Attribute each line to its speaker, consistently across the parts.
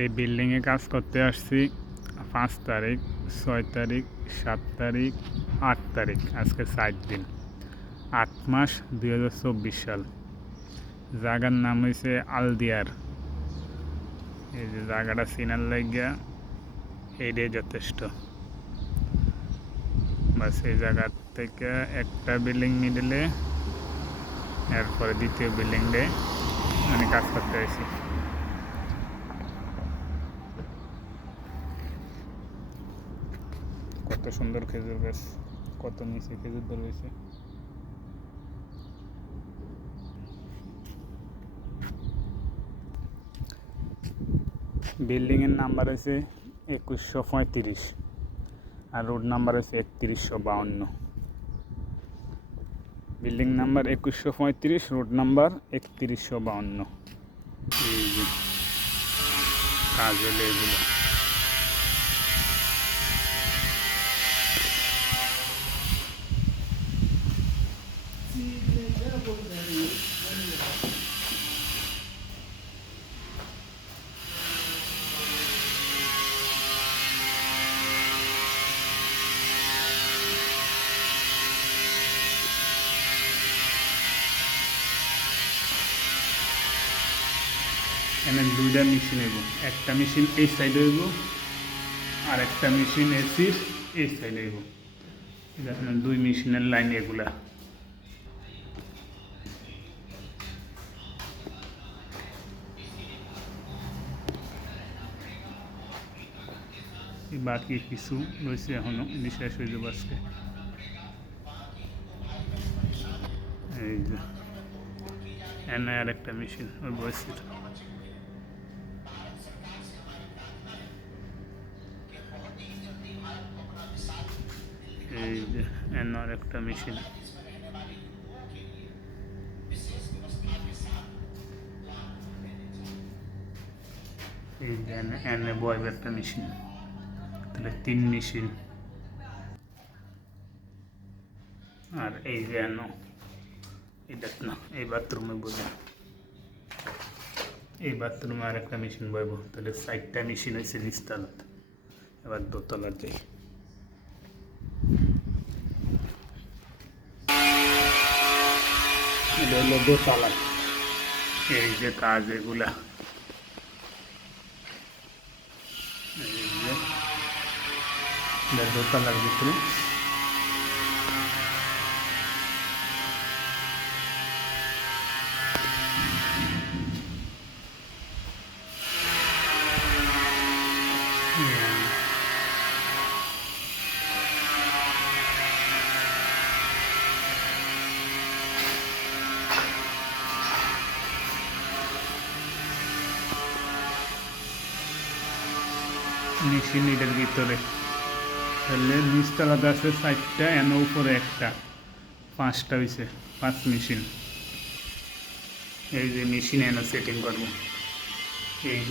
Speaker 1: এই বিল্ডিংয়ে কাজ করতে আসছি পাঁচ তারিখ, ছয় তারিখ, সাত তারিখ, আট তারিখ, আজকে সাত দিন। আট মাস দুই হাজার চব্বিশ সাল। জায়গার নাম হয়েছে আলদিয়ার। এই যে জায়গাটা চিনার লাগিয়া এইটাই যথেষ্ট। বাস এই জায়গা থেকে একটা বিল্ডিং মিডলে, এরপরে দ্বিতীয় বিল্ডিংয়ে আমি কাজ করতে আসি। কত সুন্দর খেজুর গাছ। কত নিচে খেজুর ধরেছে বিল্ডিংয়ের নাম্বার হয়েছে একুশশো পঁয়ত্রিশ আর রোড নাম্বার হয়েছে একত্রিশশো বাউন্ন। বিল্ডিং নাম্বার একুশশো পঁয়ত্রিশ রোড নাম্বার একত্রিশশো বাউন্ন। কাজ হলো এগুলো। এখানে দুইটা মেশিন হইব। একটা মেশিন এই সাইডে হইব, আর একটা মেশিন এসির এই সাইডে হইব। দুই মেশিনের লাইন এগুলা। বাকি কিছু রয়েছে এখনও বিশ্বাস হয়ে যাব আজকে। এই যে, এনে আর একটা মেশিন ওই বয়সের এই আর একটা মেশিন এনে এনে একটা মেশিন তাহলে তিন মেশিন আর এই যে এনো এটা না, এই বাথরুমে বলি এই বাথরুমে আর একটা মেশিন বইব তাহলে চারটা মেশিন হয়েছে নিচতলাত এবার দোতলার যাই এটা হলো দোতলা এই যে কাজ এগুলা দোতলার ভিতরে। মেশিন এটার ভিতরে। তাহলে নিচতলাতে আছে চারটা, এন উপরে একটা। পাঁচটা হয়েছে পাঁচ মেশিন। এই যে মেশিন এনে সেটিং করব। এই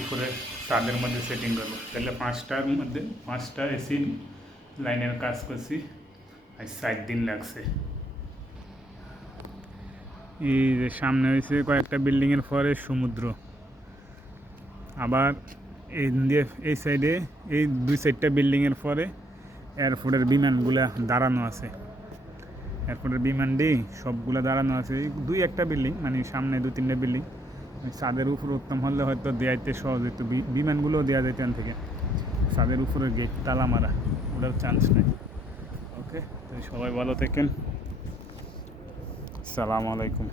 Speaker 1: উপরে ছাদের মধ্যে সেটিং করব। তাহলে পাঁচটার মধ্যে পাঁচটা এসি লাইনের কাজ করছি, আর ষাট দিন লাগছে। এই যে সামনে হয়েছে কয়েকটা বিল্ডিংয়ের পরে সমুদ্র। আবার এই এই সাইডে এই দুই সাইডটা বিল্ডিংয়ের পরে এয়ারপোর্টের বিমানগুলা দাঁড়ানো আছে। এয়ারপোর্টের বিমানটি সবগুলা দাঁড়ানো আছে। দুই একটা বিল্ডিং মানে সামনে দু তিনটা বিল্ডিং ছাদের উপর উত্তম হলে হয়তো দেয়াইতে সহজ হইতো। বিমানগুলোও দেওয়া যেত এখান থেকে। ছাদের উপরে গেট তালা মারা। ওটার চান্স নেই। ওকে তো সবাই ভালো থাকেন। সালাম আলাইকুম।